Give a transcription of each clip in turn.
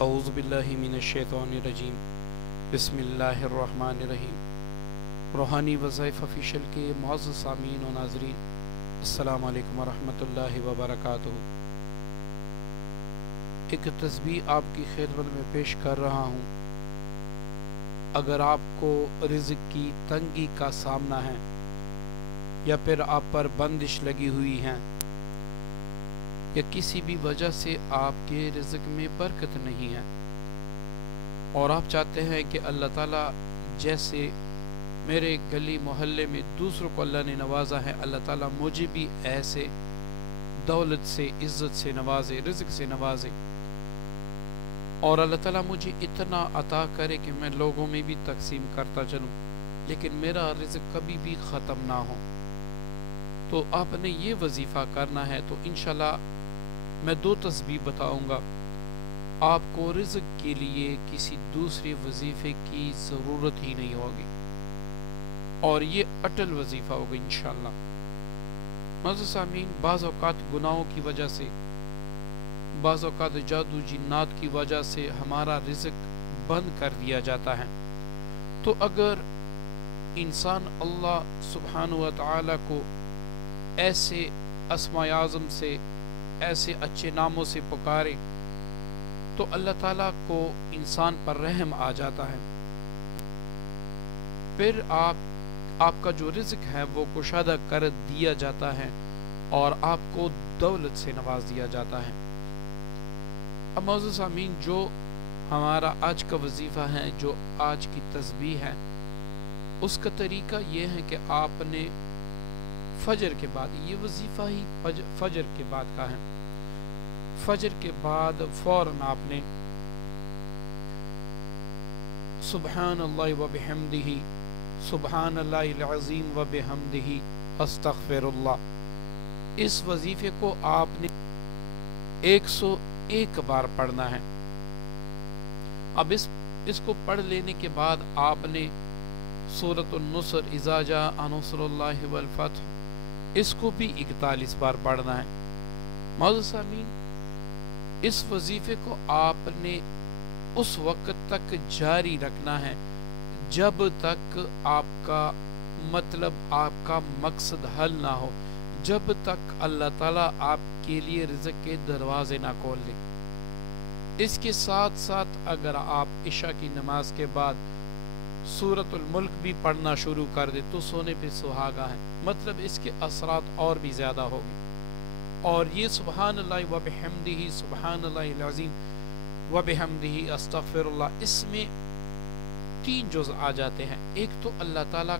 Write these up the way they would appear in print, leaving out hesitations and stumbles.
اعوذ باللہ من الشیطان الرجیم بسم اللہ الرحمن الرحیم۔ روحانی وظائف آفیشیل کے معزز سامعین و ناظرین، السلام علیکم ورحمۃ اللہ وبرکاتہ۔ ایک تسبیح آپ کی خدمت میں پیش کر رہا ہوں۔ اگر آپ کو رزق کی تنگی کا سامنا ہے یا پھر آپ پر بندش لگی ہوئی ہے یا کسی بھی وجہ سے آپ کے رزق میں برکت نہیں ہے اور آپ چاہتے ہیں کہ اللہ تعالیٰ جیسے میرے گلی محلے میں دوسروں کو اللہ نے نوازا ہے، اللہ تعالیٰ مجھے بھی ایسے دولت سے، عزت سے نوازے، رزق سے نوازے، اور اللہ تعالیٰ مجھے اتنا عطا کرے کہ میں لوگوں میں بھی تقسیم کرتا چلوں لیکن میرا رزق کبھی بھی ختم نہ ہو، تو آپ نے یہ وظیفہ کرنا ہے۔ تو انشاءاللہ میں 2 تسبیح بتاؤں گا، آپ کو رزق کے لیے کسی دوسرے وظیفے کی ضرورت ہی نہیں ہوگی اور یہ اٹل وظیفہ ہوگا انشاءاللہ۔ معزز سامعین، بعض اوقات گناہوں کی وجہ سے، بعض اوقات جادو جنات کی وجہ سے ہمارا رزق بند کر دیا جاتا ہے، تو اگر انسان اللہ سبحانہ و تعالی کو ایسے اسماء اعظم سے، ایسے اچھے ناموں سے پکارے تو اللہ تعالیٰ کو انسان پر رحم آ جاتا ہے، پھر آپ کا جو رزق ہے وہ کشادہ کر دیا جاتا ہے اور آپ کو دولت سے نواز دیا جاتا ہے۔ اب معزز سامعین، جو ہمارا آج کا وظیفہ ہے، جو آج کی تسبیح ہے، اس کا طریقہ یہ ہے کہ آپ نے فجر کے بعد، یہ وظیفہ ہی فجر کے بعد کا ہے، فجر کے بعد فوراً آپ نے سبحان اللہ و بحمدہ، سبحان اللہ العظیم و بحمدہ، استغفر اللہ، اس وظیفے کو آپ نے 101 بار پڑھنا ہے۔ اب اس کو پڑھ لینے کے بعد آپ نے سورۃ النصر، اذا جاء نصر اللہ والفتح، اس کو بھی 41 بار پڑھنا ہے۔ معزز سامعین، اس وظیفے کو آپ نے اس وقت تک جاری رکھنا ہے جب تک آپ کا مقصد حل نہ ہو، جب تک اللہ تعالیٰ آپ کے لیے رزق کے دروازے نہ کھول دے۔ اس کے ساتھ ساتھ اگر آپ عشاء کی نماز کے بعد سورۃ الملک بھی پڑھنا شروع کر دے تو سونے پہ سہاگا ہے، مطلب اس کے اثرات اور بھی زیادہ ہوگی۔ اور یہ سبحان اللہ و بحمدہ، سبحان اللہ العظیم و بحمدہ، استغفر اللہ، اس میں 3 جز آ جاتے ہیں۔ ایک تو اللہ تعالیٰ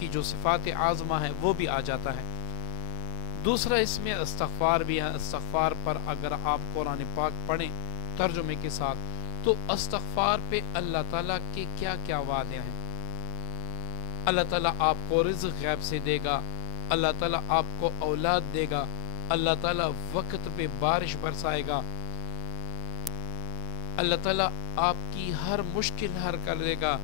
کی جو صفات عظمہ ہے وہ بھی آ جاتا ہے، دوسرا اس میں استغفار بھی ہے۔ استغفار پر اگر آپ قرآن پاک پڑھیں ترجمے کے ساتھ تو استغفار پہ اللہ تعالیٰ کے کیا کیا وعدے ہیں۔ اللہ تعالیٰ آپ کو رزق غیب سے دے گا، اللہ تعالیٰ آپ کو اولاد دے گا، اللہ تعالیٰ وقت پہ بارش برسائے گا، اللہ تعالیٰ آپ کی ہر مشکل حل کر دے گا،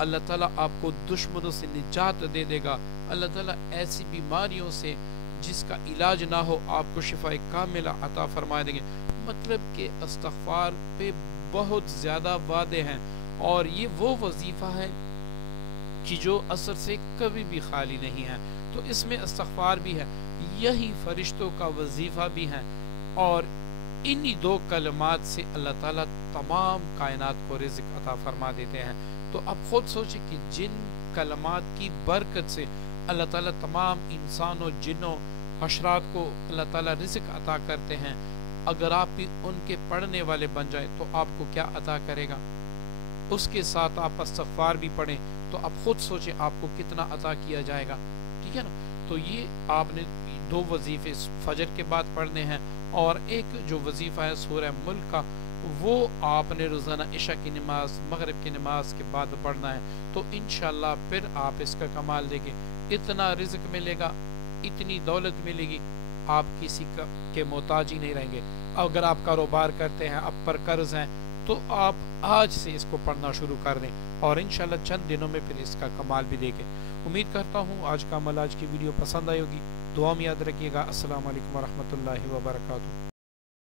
اللہ تعالیٰ آپ کو دشمنوں سے نجات دے دے گا، اللہ تعالیٰ ایسی بیماریوں سے جس کا علاج نہ ہو آپ کو شفاء کاملہ عطا فرما دیں گے۔ مطلب کہ استغفار پہ بہت زیادہ وعدے ہیں اور یہ وہ وظیفہ ہے کہ جو اثر سے کبھی بھی خالی نہیں ہے۔ تو اس میں استغفار بھی ہے، یہی فرشتوں کا وظیفہ بھی ہے، اور انہی 2 کلمات سے اللہ تعالیٰ تمام کائنات کو رزق عطا فرما دیتے ہیں۔ تو اب خود سوچیں کہ جن کلمات کی برکت سے اللہ تعالیٰ تمام انسانوں، جنوں، حشرات کو اللہ تعالیٰ رزق عطا کرتے ہیں، اگر آپ بھی ان کے پڑھنے والے بن جائیں تو آپ کو کیا عطا کرے گا۔ اس کے ساتھ آپ استغفار بھی پڑھیں تو آپ خود سوچیں آپ کو کتنا عطا کیا جائے گا، ٹھیک ہے نا۔ تو یہ آپ نے 2 وظیفے فجر کے بعد پڑھنے ہیں، اور ایک جو وظیفہ ہے سورہ ملک کا، وہ آپ نے روزانہ عشاء کی نماز، مغرب کی نماز کے بعد پڑھنا ہے۔ تو انشاءاللہ پھر آپ اس کا کمال دیکھیں، اتنا رزق ملے گا، اتنی دولت ملے گی، آپ کسی کے محتاج ہی نہیں رہیں گے۔ اگر آپ کاروبار کرتے ہیں، آپ پر قرض ہیں، تو آپ آج سے اس کو پڑھنا شروع کر دیں اور انشاءاللہ چند دنوں میں پھر اس کا کمال بھی دیکھیں۔ امید کرتا ہوں آج کی ویڈیو پسند آئی ہوگی، دعا میں یاد رکھیے گا۔ السلام علیکم ورحمۃ اللہ وبرکاتہ۔